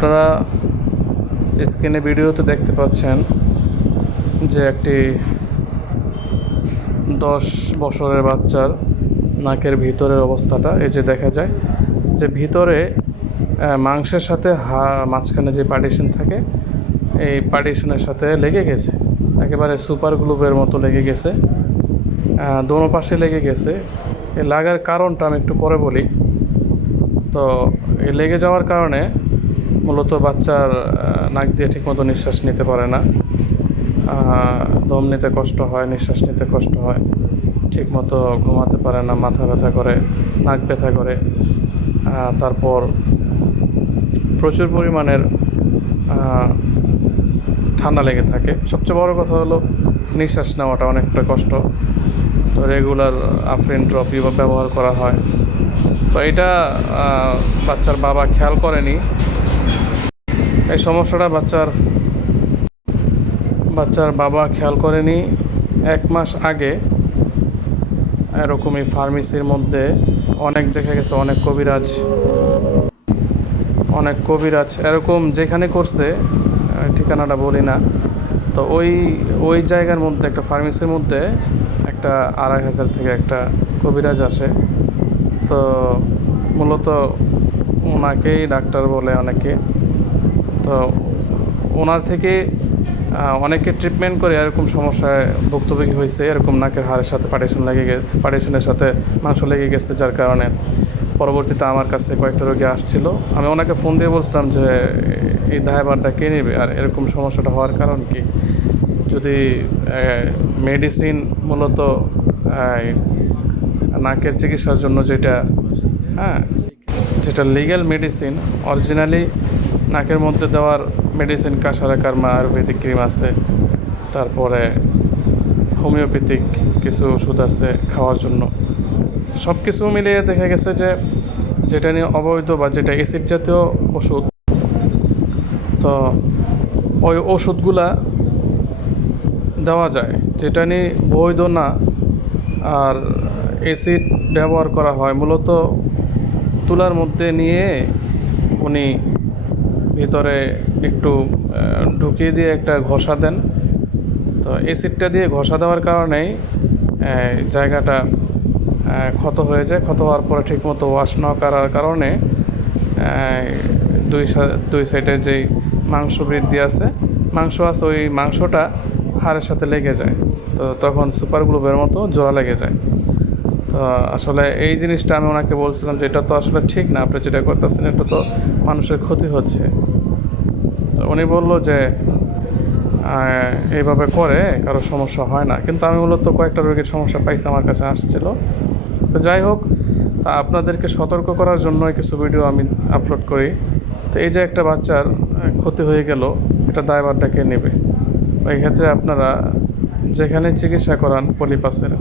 আপনারা স্ক্রিনে ভিডিওতে দেখতে পাচ্ছেন যে একটি দশ বছরের বাচ্চার নাকের ভিতরের অবস্থাটা, এই যে দেখা যায় যে ভিতরে মাংসের সাথে হা, মাঝখানে যে পার্টিশন থাকে, এই পার্টিশনের সাথে লেগে গেছে। একেবারে সুপার গ্লুবের মতো লেগে গেছে। দোনো পাশে লেগে গেছে। এই লাগার কারণটা আমি একটু পরে বলি। তো, এই লেগে যাওয়ার কারণে মূলত বাচ্চার নাক দিয়ে ঠিকমতো নিঃশ্বাস নিতে পারে না। দম নিতে কষ্ট হয়, নিঃশ্বাস নিতে কষ্ট হয়, ঠিকমতো ঘুমাতে পারে না, মাথা ব্যথা করে, নাক ব্যথা করে। তারপর প্রচুর পরিমাণের ঠান্ডা লেগে থাকে। সবচেয়ে বড় কথা হলো নিঃশ্বাস নেওয়াটা অনেকটা কষ্ট। তো রেগুলার আফরিন ড্রপ ব্যবহার করা হয়। তো এটা বাচ্চার বাবা খেয়াল করেনি। এই সমস্যাটা বাচ্চার বাচ্চার বাবা খেয়াল করেনি। এক মাস আগে এরকমই ফার্মেসির মধ্যে অনেক দেখা গেছে, অনেক কবিরাজ অনেক কবিরাজ। এরকম যেখানে করছে ঠিকানাটা বলি না। তো ওই ওই জায়গার মধ্যে, একটা ফার্মেসির মধ্যে একটা আড়াই হাজার থেকে একটা কবিরাজ আসে। তো মূলত ওনাকেই ডাক্তার বলে অনেকে। তো ওনার থেকে অনেকে ট্রিটমেন্ট করে এরকম সমস্যায় ভুক্তভোগী হয়েছে, এরকম নাকের হাড়ের সাথে পার্টিশন লেগে গে পার্টিশনের সাথে মাংস লেগে গেছে, যার কারণে পরবর্তীতে আমার কাছে কয়েকটা রোগী আসছিল। আমি ওনাকে ফোন দিয়ে বলছিলাম যে, এই দায়ভারটা কে নেবে? আর এরকম সমস্যাটা হওয়ার কারণ কি? যদি মেডিসিন মূলত নাকের চিকিৎসার জন্য যেটা হ্যাঁ যেটা লিগ্যাল মেডিসিন অরিজিনালি নাকের মধ্যে দেওয়ার মেডিসিন কাসারা, কার্মা, আয়ুর্বেদিক ক্রিম আছে। তারপরে হোমিওপ্যাথিক কিছু ওষুধ আছে খাওয়ার জন্য। সব কিছু মিলিয়ে দেখা গেছে যে যেটা নিয়ে অবৈধ বা যেটা অ্যাসিড জাতীয় ওষুধ, তো ওই ওষুধগুলা দেওয়া যায়। যেটা নিয়ে বৈধ না, আর অ্যাসিড ব্যবহার করা হয়। মূলত তুলার মধ্যে নিয়ে উনি ভিতরে একটু ঢুকিয়ে দিয়ে একটা ঘষা দেন। তো অ্যাসিডটা দিয়ে ঘষা দেওয়ার কারণেই জায়গাটা ক্ষত হয়ে যায়। ক্ষত হওয়ার পরে ঠিকমতো ওয়াশ না করার কারণে দুই দুই সাইডের যেই মাংস বৃদ্ধি আছে, মাংস আছে, ওই মাংসটা হাড়ের সাথে লেগে যায়। তো তখন সুপার গ্লুবের মতো জোড়া লেগে যায়। তো আসলে এই জিনিসটা আমি ওনাকে বলছিলাম যে এটা তো আসলে ঠিক না। আপনি যেটা করতেছেন, এটা তো মানুষের ক্ষতি হচ্ছে। উনি বলল যে এইভাবে করে কারও সমস্যা হয় না। কিন্তু আমি মূলত কয়েকটা রোগীর সমস্যা পাইছি, আমার কাছে আসছিল। তো যাই হোক, তা আপনাদেরকে সতর্ক করার জন্য কিছু ভিডিও আমি আপলোড করি। তো এই যে একটা বাচ্চার ক্ষতি হয়ে গেল, এটা দায়ভারটা কে নেবে। ওই ক্ষেত্রে আপনারা যেখানে চিকিৎসা করান, পলিপাসের,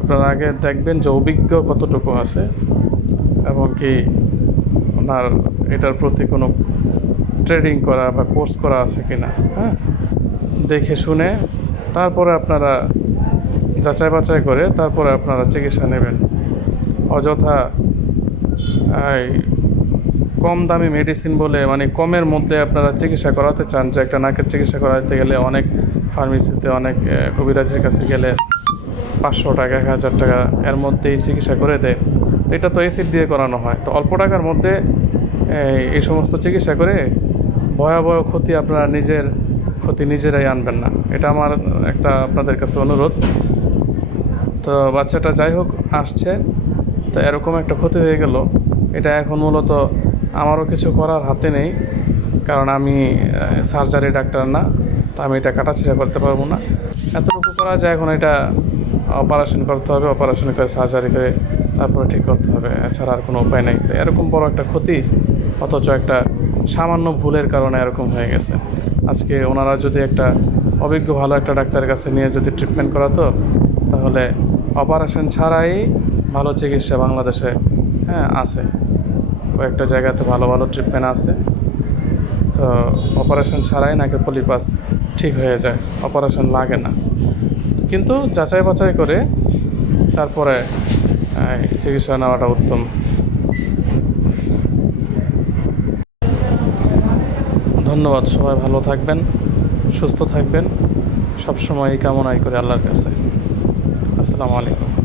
আপনারা আগে দেখবেন যে অভিজ্ঞ কতটুকু আছে এবং কি ওনার এটার প্রতি কোনো ট্রেডিং করা বা কোর্স করা আছে কি না হ্যাঁ? দেখে শুনে তারপরে আপনারা যাচাই বাছাই করে তারপরে আপনারা চিকিৎসা নেবেন। অযথা কম দামি মেডিসিন বলে মানে কমের মধ্যে আপনারা চিকিৎসা করাতে চান, যে একটা নাকের চিকিৎসা করাতে গেলে অনেক ফার্মেসিতে অনেক কবিরাজের কাছে গেলে পাঁচশো টাকা, এক হাজার টাকা এর মধ্যেই চিকিৎসা করে দেয়। এটা তো এসিড দিয়ে করানো হয়। তো অল্প টাকার মধ্যে এই সমস্ত চিকিৎসা করে ভয়াবহ ক্ষতি আপনারা নিজের ক্ষতি নিজেরাই আনবেন না। এটা আমার একটা আপনাদের কাছে অনুরোধ। তো বাচ্চাটা যাই হোক, আসছে। তো এরকম একটা ক্ষতি হয়ে গেল। এটা এখন মূলত আমারও কিছু করার হাতে নেই, কারণ আমি সার্জারি ডাক্তার না, তো আমি এটা কাটাছিড়া করতে পারব না। এতটুকু করা যায়, এখন এটা অপারেশন করতে হবে অপারেশন করে সার্জারি করে তারপরে ঠিক করতে হবে। এছাড়া আর কোনো উপায় নেই। তো এরকম বড় একটা ক্ষতি, অথচ একটা সামান্য ভুলের কারণে এরকম হয়ে গেছে। আজকে ওনারা যদি একটা অভিজ্ঞ ভালো একটা ডাক্তারের কাছে নিয়ে যদি ট্রিটমেন্ট করাতো, তাহলে অপারেশন ছাড়াই ভালো চিকিৎসা বাংলাদেশে হ্যাঁ আছে। কয়েকটা জায়গাতে ভালো ভালো ট্রিটমেন্ট আছে। তো অপারেশন ছাড়াই নাকি পলিপাস ঠিক হয়ে যায় অপারেশন লাগে না। কিন্তু যাচাই বাছাই করে তারপরে চিকিৎসা নেওয়াটা উত্তম। ধন্যবাদ সবাই ভালো থাকবেন সুস্থ থাকবেন সবসময় এই কামনাই করে আল্লাহর কাছে। আসসালামু আলাইকুম।